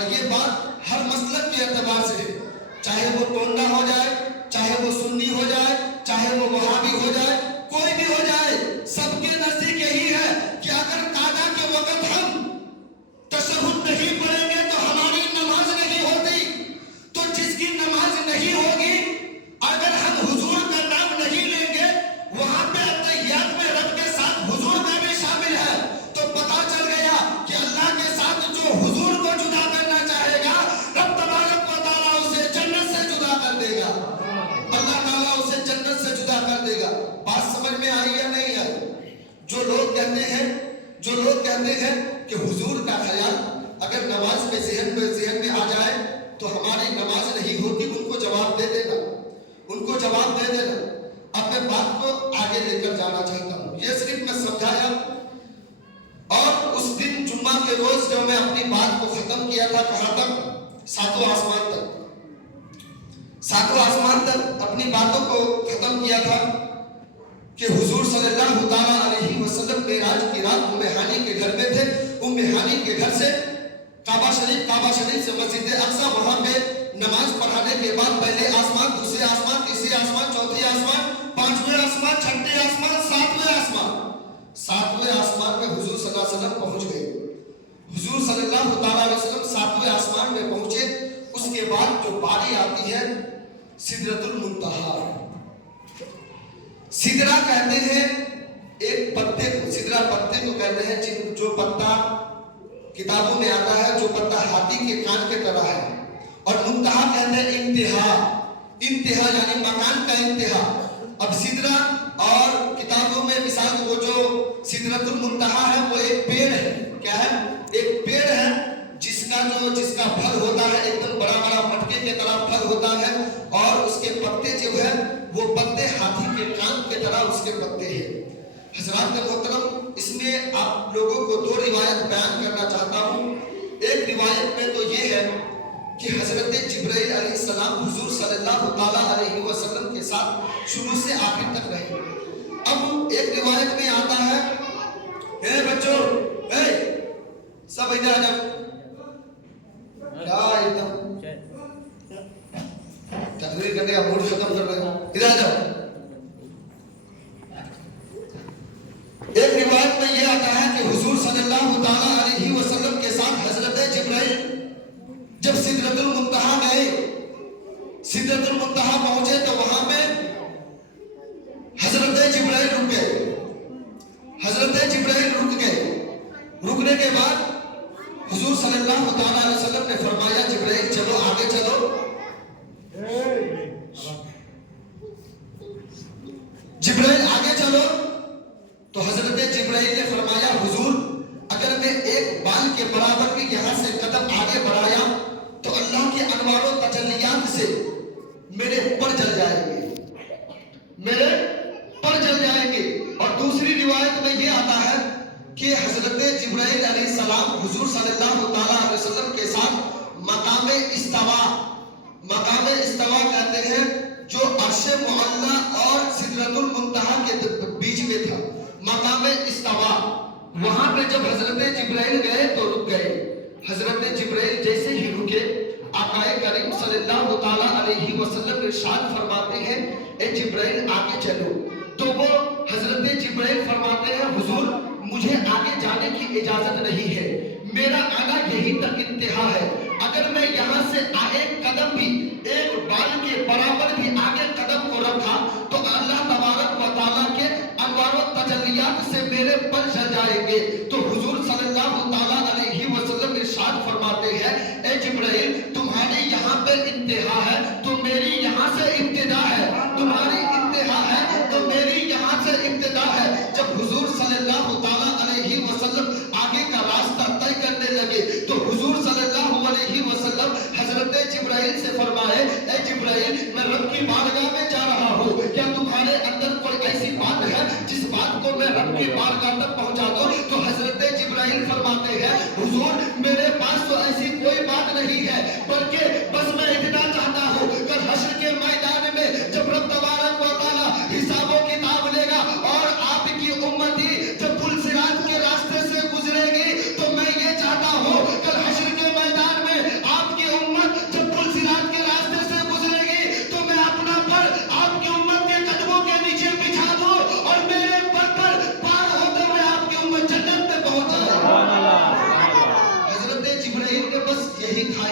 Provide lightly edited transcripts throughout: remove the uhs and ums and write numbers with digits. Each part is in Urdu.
اور یہ بات ہر مسلک کے اعتبار سے ہے، چاہے وہ ٹونڈا ہو جائے، چاہے وہ سنی ہو جائے، چاہے وہ وہابی ہو جائے، کوئی بھی ہو جائے، سب کے نزدیک یہی ہے کہ اگر قعدہ کے وقت ہم تشہد نہیں پڑھیں گے تو ہماری نماز نہیں ہوتی۔ تو جس کی نماز نہیں ہوگی، اگر ہم حضور کا نام نہیں لیں گے، وہاں پہ اتحیات میں رب کے ساتھ حضور کا بھی شامل ہے، تو پتا چل گیا کہ اللہ کے ساتھ جو حضور کو جدا کرنا چاہے گا، رب تبارک و تعالیٰ اسے جنت سے جدا کر دے گا، اللہ تعالیٰ اسے جنت سے جدا کر دے گا۔ بات سمجھ میں آئی یا نہیں آئی؟ جو لوگ کہتے ہیں کہ حضور کا خیال اگر نماز میں ذہن میں آ جائے تو ہماری نماز نہیں ہوتی، ان کو جواب دے دینا۔ اب میں بات کو آگے لے کر جانا چاہتا ہوں، یہ صرف میں سمجھایا، اور اس دن جمعہ کے روز جب میں اپنی بات کو ختم کیا تھا، کہاں تک؟ ساتوں آسمان تک اپنی باتوں کو ختم کیا تھا کہ حضور صلی اللہ تعالیٰ علیہ وسلم معراج کی رات ام ہانی کے گھر میں تھے۔ ام ہانی کے گھر سے کعبہ شریف سے مسجد اقصی، وہاں پہ نماز پڑھانے کے بعد پہلے آسمان، دوسرے آسمان، تیسرے آسمان، چوتھے آسمان، پانچویں آسمان، چھٹے آسمان، ساتویں آسمان میں حضور صلی اللہ علیہ وسلم پہنچ گئے۔ حضور صلی اللہ تعالیٰ علیہ وسلم ساتویں آسمان میں پہنچے، اس کے بعد جو باری آتی ہے سدرۃ المنتہا۔ سدرا کہتے ہیں ایک پتے کو، سدرا پتے کو کہتے ہیں جو پتا کتابوں میں آتا ہے، جو پتا ہاتھی کے کان کے طرح ہے، اور منتہا کہتے ہیں انتہا یعنی مکان کا انتہا۔ اب سدرا اور کتابوں میں مثال وہ جو سدرۃ المنتہا ہے وہ ایک پیڑ ہے، کیا ہے؟ ایک پیڑ ہے جس کا پھل ہوتا ہے ایک دم بڑا بڑا مٹکے کے طرح پھل ہوتا ہے، اور اس کے پتے جو ہے وہ پتے ہاتھی کے کان کے طرح اس کے پتے ہیں۔ حضرات محترم، اس میں آپ لوگوں کو دو روایت بیان کرنا چاہتا ہوں۔ ایک روایت میں تو یہ ہے کہ حضرت جبرائیل علیہ السلام حضور صلی اللہ تعالیٰ علیہ وسلم کے ساتھ شروع سے آخر تک رہے۔ اب ایک روایت میں آتا ہے، اے بچوں، اے سب ادھر آ جاؤ، کیا ایک دم تقریر کرنے کا موڈ ختم کر رہے ہو، ادھر آ جاؤ۔ ایک روایت میں یہ آتا ہے کہ حضور صلی اللہ تعالیٰ علیہ وسلم کے ساتھ حضرت جبرائیل جب سدرۃ المنتہا گئے، سدرۃ المنتہا پہنچے تو وہاں پہ حضرت جبرائیل رک گئے۔ رکنے کے بعد حضور صلی اللہ تعالیٰ علیہ وسلم نے فرمایا جبرائیل چلو آگے چلو۔ جبرائیل آگے چلو تو حضرت جبرائیل نے فرمایا حضور اگر میں ایک بال کے برابر بھی یہاں سے قدم آگے بڑھایا تو اللہ کے انوار و تجلیات سے میرے پر جل جائیں گے۔ اور دوسری روایت میں یہ آتا ہے کہ حضرت جبرائیل علیہ السلام حضور صلی اللہ تعالیٰ علیہ وسلم کے ساتھ مقام استوا کہتے ہیں جو عرش معلیٰ اور سدرۃ المنتہا کے بیچ میں تھا، مقام استوا۔ وہاں پہ جب حضرت جبرائیل گئے تو رک گئے۔ حضرت جبرائیل جیسے ہی رکے، آقا کریم صلی اللہ تعالیٰ علیہ وسلم ارشاد فرماتے ہیں اے جبرائیل آگے چلو۔ تو وہ حضرت جبرائیل فرماتے ہیں حضور مجھے آگے جانے کی اجازت نہیں ہے، میرا آنا یہی تک انتہا ہے، اگر میں یہاں سے ایک قدم بھی، ایک بال کے برابر بھی آگے قدم کو رکھا تو اللہ تبارک و تعالیٰ کے انوار و تجلیات سے میرے پر جل جائیں گے۔ تو حضور صلی اللہ تعالیٰ علیہ وسلم ارشاد فرماتے ہیں اے جبرائیل تمہاری یہاں پہ انتہا ہے تو میری یہاں سے ابتدا ہے، تمہاری انتہا ہے تو میری یہاں سے ابتدا ہے۔ جب حضور صلی اللہ تعالیٰ علیہ وسلم آگے کا راستہ طے کرنے لگے تو حضور صلی اللہ علیہ وسلم حضرت جبرائیل سے فرمائے اے جبرائیل میں رب کی بارگاہ میں جا رہا ہوں، کیا تمہارے اندر کوئی ایسی بات ہے جس بات کو میں رب کی بارگاہ تک پہنچا دوں؟ تو حضرت جبرائیل فرماتے ہیں حضور میرے پاس تو ایسی کوئی بات نہیں ہے، بلکہ بس میں اتنا چاہتا ہوں کہ حشر کے میدان میں جب رب تبارک و تعالیٰ حساب و کتاب لے گا اور آپ کی امتی جب پل صراط کے راستے سے گزرے گی تو میں یہ چاہتا ہوں کہ حشر کے میدان میں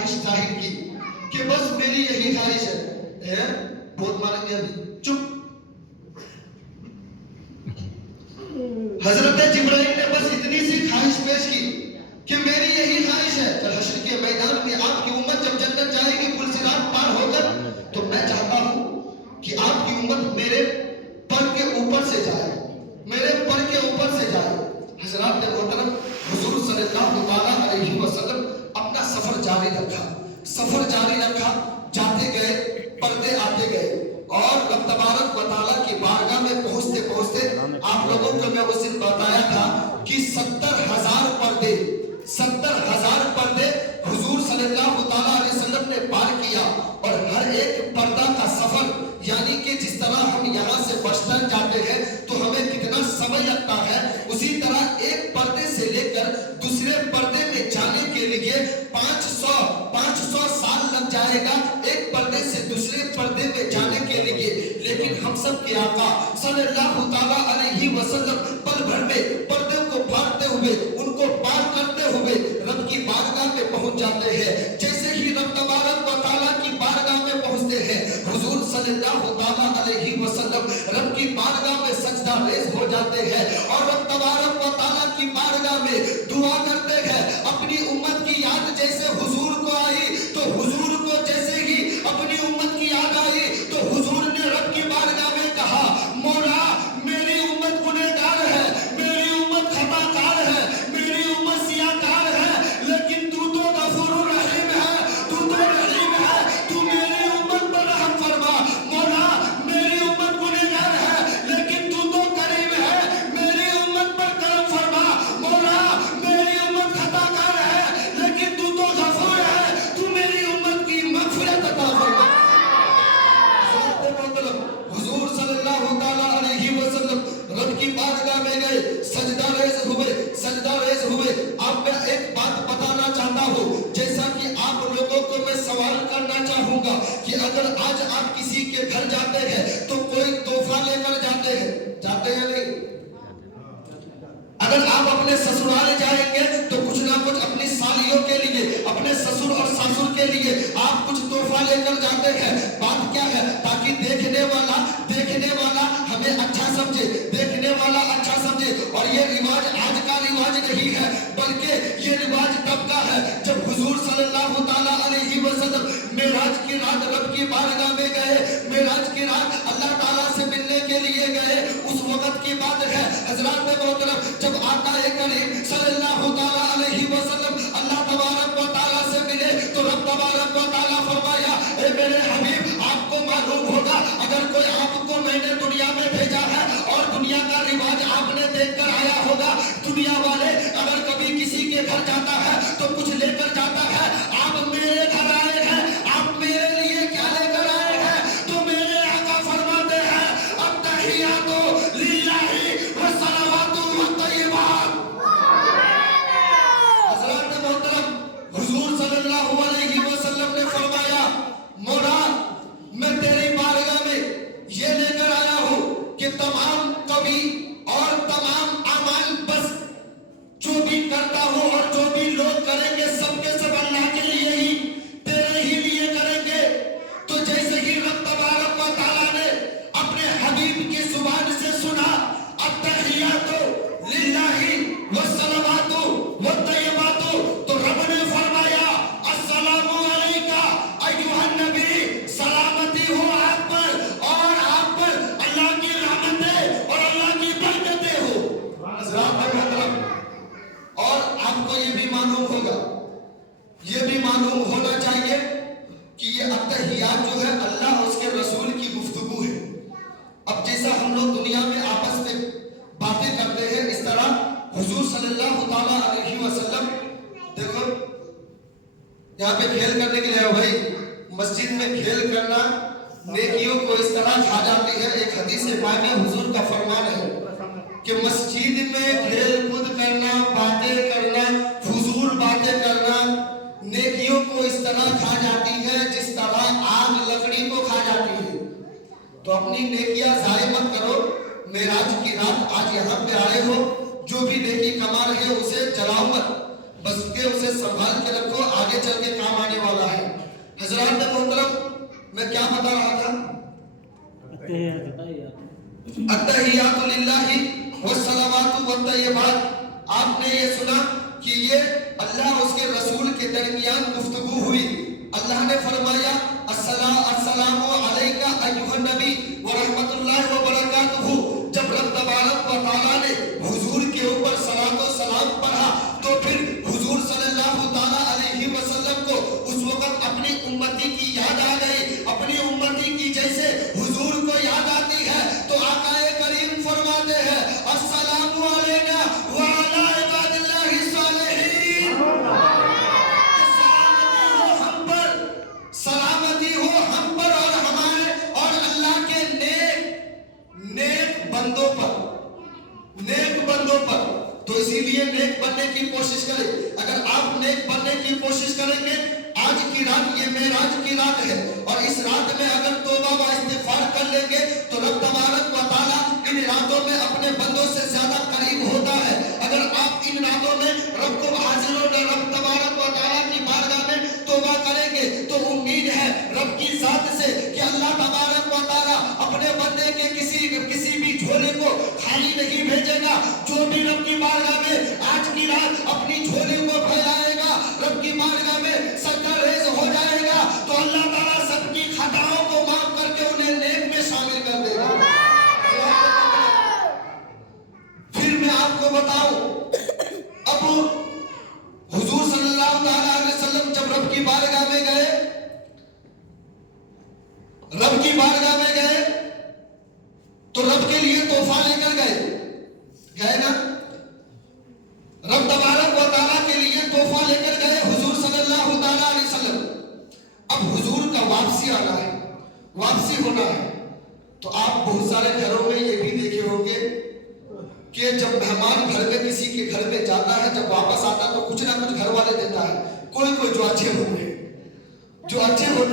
خواہش ظاہر کی کہ بس میری یہی خواہش ہے. بہت مانیں گے ابھی چپ. حضرت جبرائیل نے بس اتنی سی خواہش پیش کی کہ میری یہی خواہش ہے. پھر حشر کے میدان میں آپ کی امت جب جنت جائے گی پل صراط پار ہو کر, تو میں چاہتا ہوں کہ آپ کی امت میرے پر کے اوپر سے جائے, میرے پر کے اوپر سے جائے. حضرات محترم, حضور صلی اللہ علیہ وسلم اپنا سفر جاری رکھا, جاتے گئے, پردے آتے گئے, اور رب تبارک و تعالیٰ کی بارگاہ میں پہنچتے آپ لوگوں کو میں اس دن بتایا تھا کہ 70,000 پردے حضور صلی اللہ تعالیٰ علیہ وسلم نے پار کیا. اور ہر ایک پردہ کا سفر, یعنی کہ جس طرح ہم یہاں سے بسٹن جاتے ہیں تو ہمیں کتنا سمے لگتا ہے, اسی طرح ایک پردے سے لے کر دوسرے پردے میں جانے کے لیے 500 سال لگ جائے گا, ایک پردے سے دوسرے پردے میں جانے کے لیے. لیکن ہم سب کے آقا صلی اللہ تعالیٰ علیہ وسلم پل بھر میں پردے کو پھاڑتے ہوئے, ان کو پار کرتے ہوئے رب کی بارگاہ میں پہنچ جاتے ہیں. جیسے ہی رب تبارک و تعالیٰ کی بارگاہ میں پہنچتے ہیں, حضور صلی اللہ تعالیٰ علیہ وسلم رب کی بارگاہ میں سجدہ ریز ہو جاتے ہیں, اور رب تبارک و تعالیٰ کی بارگاہ میں دعا کرتے ہیں. اپنی امت کی یاد جیسے حضور کو آئی, تو حضور کو جیسے ہی اپنی امت کی یاد آئی, تو حضور نے رب کی بارگاہ میں کہا, مولا میری امت گنہگار ہے, میری امت خطا کار ہے, میری امت سیاہ کار ہے, لیکن تو غفور رحیم ہے, تو رحیم ہے, تو میری امت پر رحم فرما. مولا میری امت گنہگار ہے, لیکن تو کریم ہے, میری امت پر کرم فرما. مولا میری امت خطا کار ہے, لیکن تو غفور ہے, تو میری امت کی مغفرت عطا فرما. حضور صلی اللہ تعالیٰ علیہ وسلم رب کی بارگاہ میں گئے, سجدہ ریز ہوئے. آپ میں ایک بات بتانا چاہتا ہوں, جیسا کہ آپ لوگوں کو میں سوال کرنا چاہوں گا کہ اگر آج آپ کسی کے گھر جاتے ہیں تو کوئی تحفہ لے کر جاتے ہیں نہیں؟ اگر آپ اپنے سسرال جائیں گے تو کچھ نہ کچھ اپنی سالیوں کے لیے, اپنے سسر اور ساسر کے لیے آپ کچھ تحفہ لے کر جاتے ہیں. بات کیا ہے؟ تاکہ دیکھنے والا ہمیں اچھا سمجھے, اور یہ رواج آج کا رواج نہیں ہے, بلکہ یہ رواج تب کا ہے جب حضور صلی اللہ تعالیٰ علیہ وسلم معراج کی رات رب کی بارگاہ میں گئے. معراج کی رات اللہ تعالیٰ سے ملنے کے لیے گئے, اس وقت کی بات ہے. حضرات محترم, جب آقا کریم صلی اللہ تعالیٰ علیہ وسلم اللہ تبارک و تعالیٰ سے ملے تو رب تبارک و تعالیٰ فرمایا, اے میرے حبیب آپ کو معلوم ہوگا اگر کوئی آپ کو میں نے دنیا میں بھیجا ہے اور دنیا کا رواج آپ نے دیکھ کر آیا ہوگا. دنیا والے اگر کبھی کسی کے گھر جاتا ہے تو کچھ لے کر جاتا ہے. آپ میرے گھر آئے ہیں, آپ میرے لیے کیا لے کر آئے ہیں؟ تو میرے آقا فرماتے ہیں, التحیات للہ والصلوات والطیبات. حضرات محترم, حضور صلی اللہ علیہ وسلم نے فرمایا, مولا میں تیری بارگاہ میں یہ لے کر آیا ہوں کہ تمام کبھی اور تمام اعمال بس جو بھی کرتا ہوں اور جو بھی لوگ کریں گے سب کے سب اللہ کے لیے ہی, تیرے ہی لیے کریں گے. تو جیسے ہی رب تبارک و تعالیٰ نے اپنے حبیب کی زبان سے سنا, التحیات للہ والصلوات والطیبات, تو رب نے فرمایا, السلام علیکہ ایھا النبی, سلامتی ہو آپ پر, اور آپ پر اللہ کی رحمتیں اور اللہ کی برکتیں ہو. حضرات محترم, اور آپ کو یہ بھی معلوم ہوگا, یہ بھی معلوم ہونا چاہیے کہ یہ التحیات جو ہے اللہ اور اس کے رسول کی گفتگو ہے. اب جیسا ہم لوگ دنیا میں آپس میں باتیں کرتے ہیں, اس طرح حضور صلی اللہ تعالیٰ علیہ وسلم, دیکھو یہاں پہ کھیل کرنے کے لیے بھائی, مسجد میں کھیل کرنا نیکیوں کو اس طرح کھا جاتی ہے. ایک حدیث پاک میں حضور کا فرمان ہے کہ مسجد میں کھیل کود کرنا, باتیں کرنا, فضول باتیں کرنا نیکیوں کو اس طرح کھا جاتی ہے جس طرح آگ لکڑی کو کھا جاتی ہے. تو اپنی نیکیاں ضائع مت کرو. معراج کی رات آج یہاں پہ آئے ہو, جو بھی نیکی کما رہے ہو اسے جلاؤ مت, بس کہ اسے سنبھال کے رکھو, آگے چل کے کام آنے والا حضرات محترم میں کیا بتا رہا تھا؟ التحیات للہ والصلوات والطیبات. آپ نے یہ سنا کہ یہ اللہ اور اس کے رسول کے درمیان گفتگو ہوئی. اللہ نے فرمایا السلام علیکہ ایھا النبی ورحمۃ اللہ وبرکاتہ. جب رب تبارک و تعالیٰ نے حضور کے اوپر صلاۃ و سلام پڑھا تو پھر حضور صلی اللہ تعالیٰ علیہ وسلم کو اس وقت اپنی امتی کی یاد آ گئی. اپنی امتی کی جیسے حضور کو یاد آتی ہے تو آقا کریم فرماتے ہیں السلام علینا وعلی عباد اللہ الصالحین. سلامتی ہو ہم پر اور ہمارے اور اللہ کے نیک بندوں پر. تو اسی لیے نیک بننے کی کوشش کریں. اگر آپ نیک بننے کی کوشش کریں گے، آج کی رات یہ معراج کی رات ہے اور اس رات میں اگر توبہ و استغفار کر لیں گے تو رب تبارک و تعالیٰ ان راتوں میں اپنے بندوں سے زیادہ قریب ہوتا ہے. اگر آپ ان راتوں میں رب کو حاضر و رب تبارک و تعالیٰ کی بارگاہ میں توبہ کریں گے تو امید ہے رب کی ذات سے کہ اللہ تبارک و تعالیٰ اپنے بندے کے کسی بھی جھولے کو خالی نہیں بھیجے گا. جو بھی رب کی بارگاہ میں آج کی رات اپنی جھولے کو پھیلائے گا، رب کی بارگاہ میں سجدہ ریز ہو جائے گا تو اللہ تعالیٰ سب کی خطاؤں کو معاف کر کے انہیں نیک میں شامل کر دے گا. پھر میں آپ کو بتاؤں، اب حضور صلی اللہ تعالیٰ علیہ وسلم جب رب کی بارگاہ میں گئے تو رب کے لیے تحفہ لے کر گئے نا. رب تبارک و تعالیٰ کے لیے تحفہ لے کر گئے حضور صلی اللہ تعالیٰ علیہ وسلم. اب حضور کا واپسی آنا ہے، واپسی ہونا ہے. تو آپ بہت سارے گھروں میں یہ بھی دیکھے ہوں گے کہ جب مہمان گھر میں کسی کے گھر میں جاتا ہے، جب واپس آتا ہے تو کچھ نہ کچھ گھر والے دیتا ہے. کوئی جو اچھے ہوتے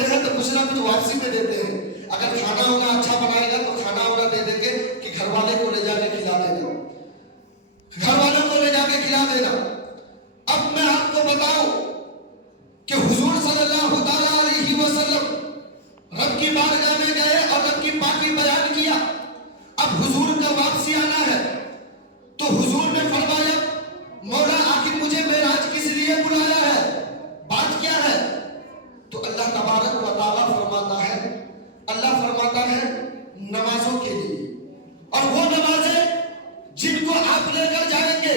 ہیں تو کچھ نہ کچھ واپسی میں دیتے ہیں. اگر کھانا ہونا اچھا بنائے گا تو کھانا ہونا دے دیں گے کہ گھر والے کو لے جا کے کھلا دینا، گھر والوں کو لے جا کے کھلا دینا. اب میں آپ کو بتاؤں کہ حضور صلی اللہ تعالیٰ علیہ وسلم رب کی بارگاہ میں گئے اور رب کی پاکی بیان کیا. اب حضور کا واپسی آنا ہے تو حضور نے فرمایا مولا آخر مجھے معراج کس لیے بلایا ہے، بات کیا ہے؟ تو اللہ تبارک و تعالیٰ فرماتا ہے نمازوں کے لیے. اور وہ نمازیں جن کو آپ لے کر جائیں گے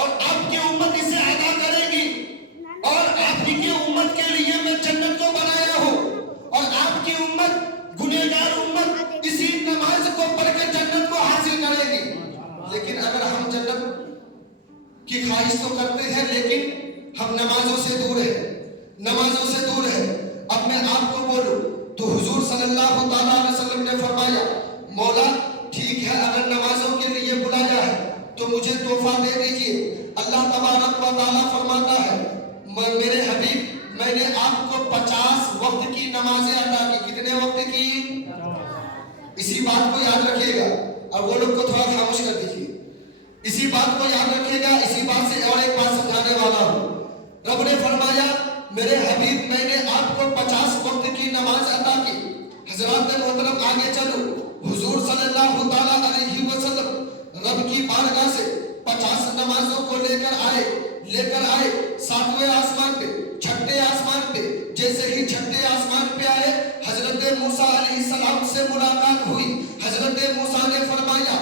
اور آپ کی امت اسے ادا کرے گی اور آپ کی امت کے لیے میں جنت کو بنایا ہوں اور آپ کی امت گنہگار امت اسی نماز کو پڑھ کے جنت کو حاصل کرے گی. لیکن اگر ہم جنت کی خواہش تو کرتے ہیں لیکن ہم نمازوں سے دور ہیں. اب میں آپ کو بولوں تو حضور صلی اللہ تعالیٰ علیہ وسلم نے فرمایا مولا ٹھیک ہے اگر نمازوں کے لیے بلایا ہے تو مجھے تحفہ دے دیجئے. اللہ تبارک و تعالیٰ فرماتا ہے میرے حبیب میں نے آپ کو 50 وقت کی نمازیں ادا کی. کتنے وقت کی؟ اسی بات کو یاد رکھیے گا اور وہ لوگ کو تھوڑا خاموش کر دیجئے. اسی بات کو یاد رکھیے گا. اسی بات سے اور ایک بات سمجھانے والا ہوں. رب نے فرمایا میرے حبیب میں نے آپ کو 50 وقت کی نماز عطا کی. حضرات محترم آگے چلو. حضور صلی اللہ تعالیٰ علیہ وسلم رب کی بارگاہ سے 50 نمازوں کو لے کر آئے 7ویں آسمان پہ، 6ٹھے آسمان پہ. جیسے ہی 6ٹھے آسمان پہ آئے حضرت موسیٰ علیہ السلام سے ملاقات ہوئی. حضرت موسیٰ نے فرمایا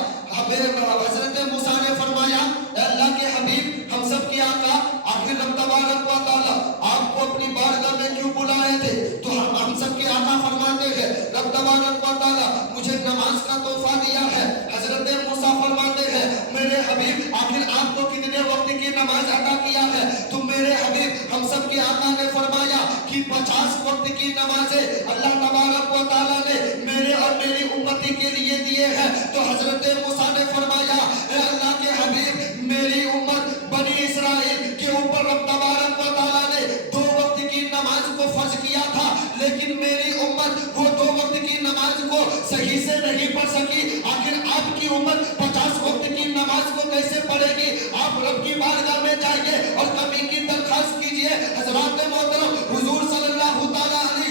اے اللہ کے حبیب ہم سب کی آقا آخر رب تبارک و تعالیٰ آپ کو اپنی بارگاہ میں کیوں بلائے تھے؟ تو ہم سب کے آقا فرماتے ہیں رب تبارک و تعالیٰ مجھے نماز کا تحفہ دیا ہے. حضرت موسیٰ فرماتے ہیں میرے حبیب آخر آپ کو کتنے وقت کی نماز عطا کیا ہے؟ تو میرے حبیب ہم سب کے آقا نے فرمایا کہ 50 وقت کی نمازیں اللہ تبارک و تعالیٰ نے میرے اور میری امتی کے لیے دیے ہیں. تو حضرت موسیٰ نے فرمایا اے اللہ کے حبیب میری امت بنی اسرائیل کے اوپر رب تبارک و تعالیٰ نے 2 وقت کی نماز کو فرض کیا تھا لیکن میری امت وہ 2 وقت کی نماز کو صحیح سے نہیں پڑھ سکی. آخر آپ کی امت 50 وقت کی نماز کو کیسے پڑھے گی؟ آپ رب کی بارگاہ میں جائیے اور کبھی کی درخواست کیجئے. حضرات محترم حضور صلی اللہ تعالیٰ علیہ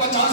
50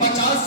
50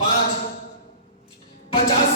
5। 50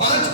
5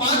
5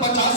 50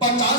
50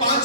5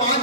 5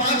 5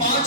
5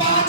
5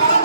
5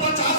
50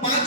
5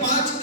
5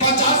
50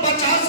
50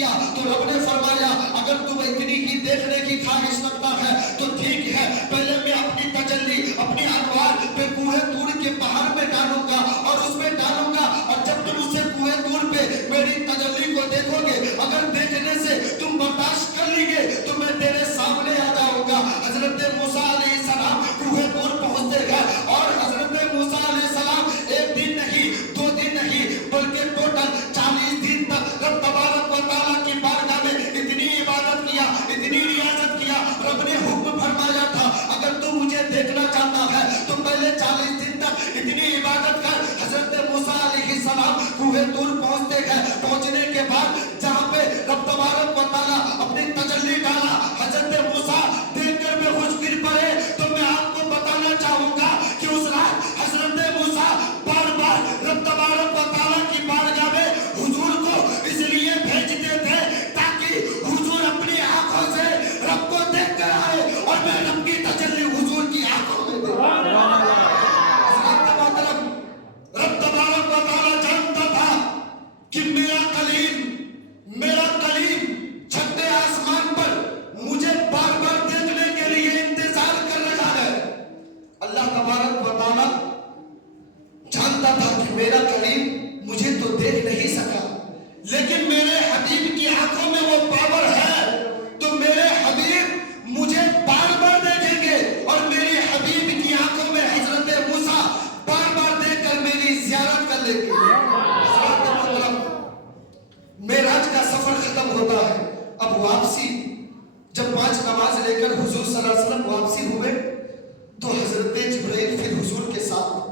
کیا تو رب نے فرمایا اگر تم اتنی ہی دیکھنے کی خواہش رکھتا ہے تو ٹھیک ہے، پہلے میں اپنی تجلی اپنی انوار پہ کوہ طور کے پہاڑ پہ ڈالوں گا اور اس میں ڈالوں گا، اور جب تم اسے کوہ طور پہ میری تجلی کو دیکھو گے، اگر دیکھنے سے تم برداشت کر لی گے تو میں تیرے سامنے آ جاؤں گا۔ حضرت موسیٰ علیہ السلام کوہ طور پہنچتے گئے اور حضرت موسیٰ علیہ السلام ایک دن نہیں 2 دن نہیں بلکہ ٹوٹل 40 دن تک رب تبارک و تعالیٰ کی بارگاہ میں اتنی عبادت کیا، اتنی ریاضت کیا۔ رب نے حکم فرمایا تھا اگر تو مجھے دیکھنا چاہتا ہے تو پہلے 40 دن تک اتنی عبادت کر۔ حضرت موسیٰ علیہ السلام کوہ طور پہنچتے گئے، پہنچنے کے بعد جہاں پہ رب تبارک و تعالیٰ اپنی تجلی ڈالا، حضرت موسیٰ دیکھ کر میں خوش گر پڑے۔ تو میں آپ کو بتانا چاہوں گا کہ اس رات حضرت موسیٰ بار بار رب تبارک و تعالیٰ کی بارگاہ میں حضور کو اس لیے بھیجتے تھے تاکہ حضور اپنی آنکھوں سے رب کو دیکھ کر آئے اور میں رب کی تجلی حضور کی آنکھوں میں دیکھ۔ رب تبارک و تعالیٰ جانتا تھا کہ میرا کلیم چھٹے آسمان پر مجھے بار بار دیکھنے کے لیے انتظار کر رہا ہے۔ اللہ تبارک و تعالیٰ جانتا تھا کہ میرا کلیم مجھے تو دیکھ نہیں سکا، لیکن میرے حبیب کی آنکھوں میں وہ پاور ہے، تو میرے حبیب مجھے بار بار دیکھیں گے اور میری حبیب کی آنکھوں میں حضرت موسیٰ بار بار دیکھ کر میری زیارت کر لیں گے۔ معراج کا سفر ختم ہوتا ہے، اب واپسی جب 5 نماز لے کر حضور صلی اللہ علیہ وسلم واپسی ہوئے تو حضرت جبرائیل پھر حضور کے ساتھ